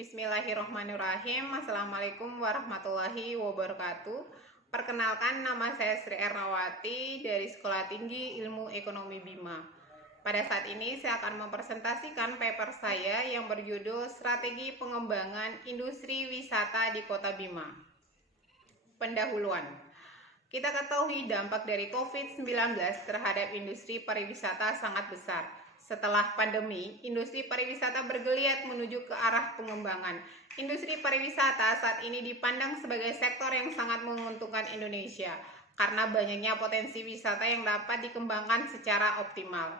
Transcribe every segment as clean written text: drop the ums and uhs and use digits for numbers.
Bismillahirrahmanirrahim. Assalamualaikum warahmatullahi wabarakatuh. Perkenalkan, nama saya Sri Ernawati dari Sekolah Tinggi Ilmu Ekonomi Bima. Pada saat ini saya akan mempresentasikan paper saya yang berjudul Strategi Pengembangan Industri Wisata di Kota Bima. Pendahuluan. Kita ketahui dampak dari COVID-19 terhadap industri pariwisata sangat besar. Setelah pandemi, industri pariwisata bergeliat menuju ke arah pengembangan. Industri pariwisata saat ini dipandang sebagai sektor yang sangat menguntungkan Indonesia karena banyaknya potensi wisata yang dapat dikembangkan secara optimal.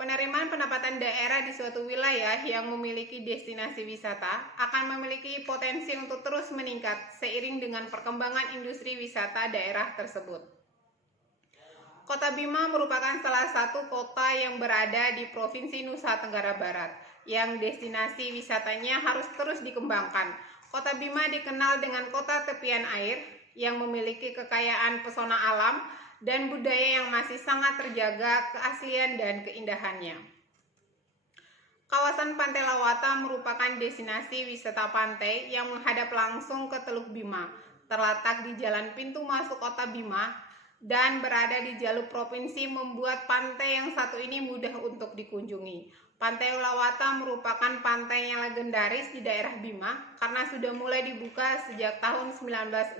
Penerimaan pendapatan daerah di suatu wilayah yang memiliki destinasi wisata akan memiliki potensi untuk terus meningkat seiring dengan perkembangan industri wisata daerah tersebut. Kota Bima merupakan salah satu kota yang berada di Provinsi Nusa Tenggara Barat yang destinasi wisatanya harus terus dikembangkan. Kota Bima dikenal dengan kota tepian air yang memiliki kekayaan pesona alam dan budaya yang masih sangat terjaga keaslian dan keindahannya. Kawasan Pantai Lawata merupakan destinasi wisata pantai yang menghadap langsung ke Teluk Bima, terletak di jalan pintu masuk Kota Bima dan berada di jalur provinsi membuat pantai yang satu ini mudah untuk dikunjungi. Pantai Lawata merupakan pantai yang legendaris di daerah Bima karena sudah mulai dibuka sejak tahun 1961.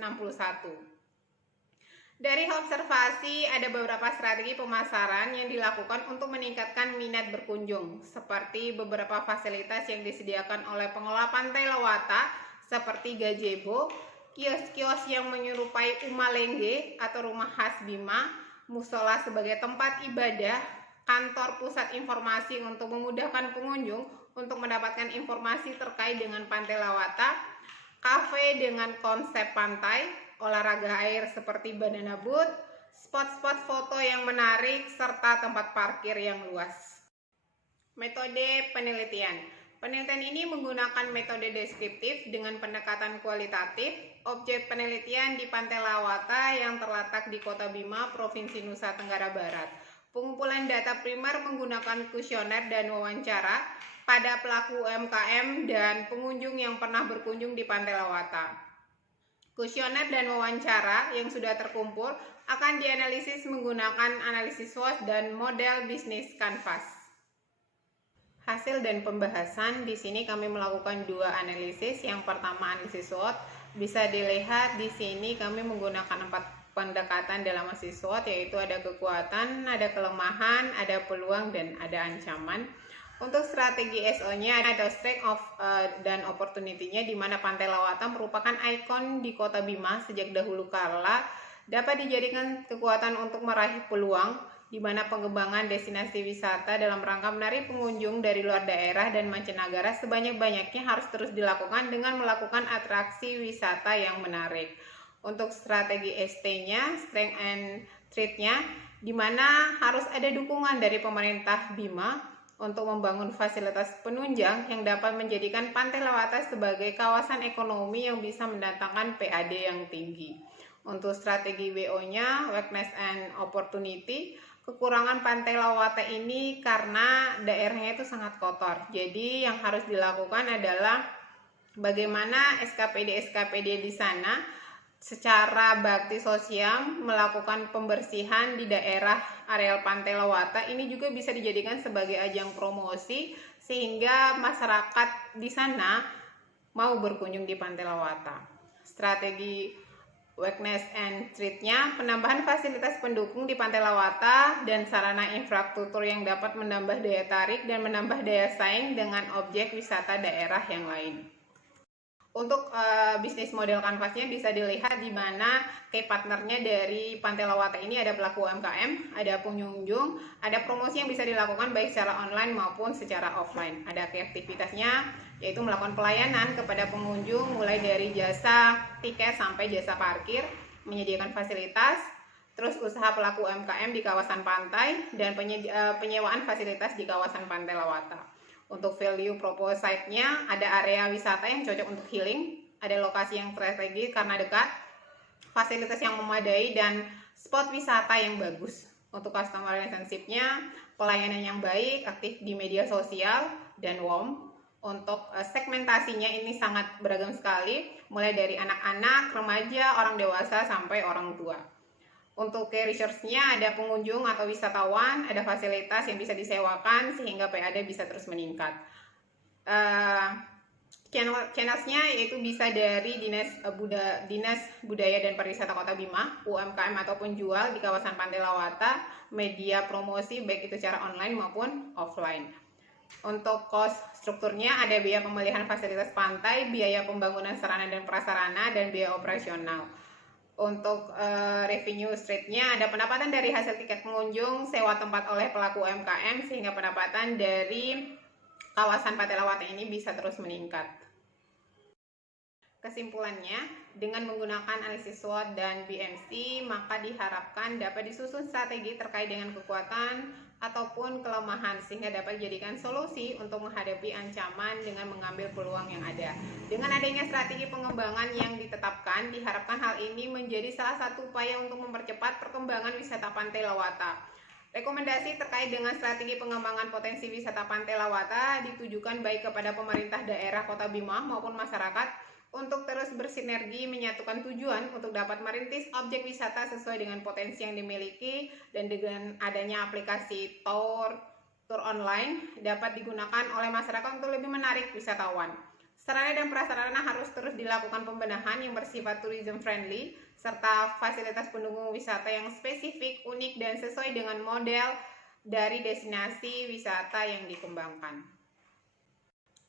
Dari observasi, ada beberapa strategi pemasaran yang dilakukan untuk meningkatkan minat berkunjung, seperti beberapa fasilitas yang disediakan oleh pengelola Pantai Lawata, seperti gazebo, kios-kios yang menyerupai umalengge atau rumah khas Bima, musola sebagai tempat ibadah, kantor pusat informasi untuk memudahkan pengunjung untuk mendapatkan informasi terkait dengan Pantai Lawata, kafe dengan konsep pantai, olahraga air seperti banana boat, spot-spot foto yang menarik, serta tempat parkir yang luas. Metode penelitian. Penelitian ini menggunakan metode deskriptif dengan pendekatan kualitatif. Objek penelitian di Pantai Lawata yang terletak di Kota Bima, Provinsi Nusa Tenggara Barat. Pengumpulan data primer menggunakan kuesioner dan wawancara pada pelaku UMKM dan pengunjung yang pernah berkunjung di Pantai Lawata. Kuesioner dan wawancara yang sudah terkumpul akan dianalisis menggunakan analisis SWOT dan model bisnis kanvas. Hasil dan pembahasan, di sini kami melakukan dua analisis. Yang pertama analisis SWOT, bisa dilihat di sini kami menggunakan 4 pendekatan dalam analisis SWOT, yaitu ada kekuatan, ada kelemahan, ada peluang, dan ada ancaman. Untuk strategi SO-nya ada strength of dan opportunity-nya, di mana Pantai Lawata merupakan ikon di Kota Bima sejak dahulu kala, dapat dijadikan kekuatan untuk meraih peluang, di mana pengembangan destinasi wisata dalam rangka menarik pengunjung dari luar daerah dan mancanegara sebanyak-banyaknya harus terus dilakukan dengan melakukan atraksi wisata yang menarik. Untuk strategi ST-nya, strength and threat-nya, di mana harus ada dukungan dari pemerintah Bima untuk membangun fasilitas penunjang yang dapat menjadikan Pantai Lawata sebagai kawasan ekonomi yang bisa mendatangkan PAD yang tinggi. Untuk strategi WO-nya, weakness and opportunity, kekurangan Pantai Lawata ini karena daerahnya itu sangat kotor. Jadi yang harus dilakukan adalah bagaimana SKPD di sana secara bakti sosial melakukan pembersihan di daerah areal Pantai Lawata. Ini juga bisa dijadikan sebagai ajang promosi sehingga masyarakat di sana mau berkunjung di Pantai Lawata. Strategi weakness and threat-nya, penambahan fasilitas pendukung di Pantai Lawata dan sarana infrastruktur yang dapat menambah daya tarik dan menambah daya saing dengan objek wisata daerah yang lain. Untuk bisnis model kanvasnya bisa dilihat di mana key partnernya dari Pantai Lawata ini ada pelaku UMKM, ada pengunjung, ada promosi yang bisa dilakukan baik secara online maupun secara offline. Ada key aktivitasnya yaitu melakukan pelayanan kepada pengunjung mulai dari jasa tiket sampai jasa parkir, menyediakan fasilitas, terus usaha pelaku UMKM di kawasan pantai, dan penyewaan fasilitas di kawasan Pantai Lawata. Untuk value proposed site-nya, ada area wisata yang cocok untuk healing, ada lokasi yang strategis karena dekat, fasilitas yang memadai, dan spot wisata yang bagus. Untuk customer relationship-nya, pelayanan yang baik, aktif di media sosial, dan warm. Untuk segmentasinya ini sangat beragam sekali, mulai dari anak-anak, remaja, orang dewasa, sampai orang tua. Untuk key resource-nya ada pengunjung atau wisatawan, ada fasilitas yang bisa disewakan sehingga PAD bisa terus meningkat. Channels-nya yaitu bisa dari Dinas Budaya dan Pariwisata Kota Bima, UMKM ataupun jual di kawasan Pantai Lawata, media promosi baik itu secara online maupun offline. Untuk cost strukturnya ada biaya pemeliharaan fasilitas pantai, biaya pembangunan sarana dan prasarana, dan biaya operasional. Untuk revenue street-nya ada pendapatan dari hasil tiket pengunjung, sewa tempat oleh pelaku UMKM, sehingga pendapatan dari kawasan Pantai Lawata ini bisa terus meningkat. Kesimpulannya, dengan menggunakan analisis SWOT dan BMC, maka diharapkan dapat disusun strategi terkait dengan kekuatan ataupun kelemahan sehingga dapat dijadikan solusi untuk menghadapi ancaman dengan mengambil peluang yang ada. Dengan adanya strategi pengembangan yang ditetapkan, diharapkan hal ini menjadi salah satu upaya untuk mempercepat perkembangan wisata Pantai Lawata. Rekomendasi terkait dengan strategi pengembangan potensi wisata Pantai Lawata ditujukan baik kepada pemerintah daerah Kota Bima maupun masyarakat untuk terus bersinergi menyatukan tujuan untuk dapat merintis objek wisata sesuai dengan potensi yang dimiliki, dan dengan adanya aplikasi tour online dapat digunakan oleh masyarakat untuk lebih menarik wisatawan. Sarana dan prasarana harus terus dilakukan pembenahan yang bersifat tourism friendly serta fasilitas pendukung wisata yang spesifik, unik, dan sesuai dengan model dari destinasi wisata yang dikembangkan.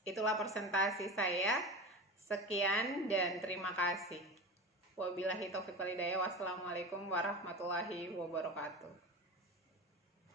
Itulah presentasi saya. Sekian dan terima kasih. Wabillahi taufiq wal hidayah. Wassalamualaikum warahmatullahi wabarakatuh.